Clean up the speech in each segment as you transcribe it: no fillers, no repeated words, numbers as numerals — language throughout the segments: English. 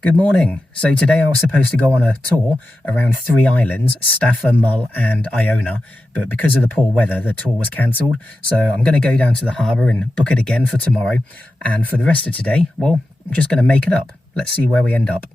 Good morning. So today I was supposed to go on a tour around 3 islands, Staffa, Mull and Iona, but because of the poor weather the tour was cancelled. So I'm going to go down to the harbour and book it again for tomorrow, and for the rest of today, well, I'm just going to make it up. Let's see where we end up.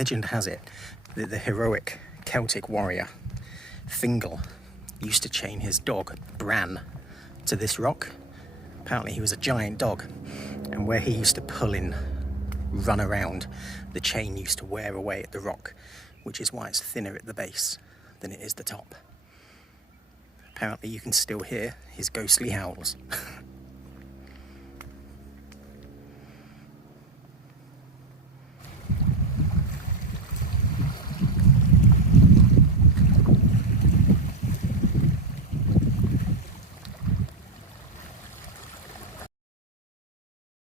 Legend has it that the heroic Celtic warrior Fingal used to chain his dog Bran to this rock. Apparently he was a giant dog, and where he used to pull in, run around, the chain used to wear away at the rock, which is why it's thinner at the base than it is the top. Apparently you can still hear his ghostly howls.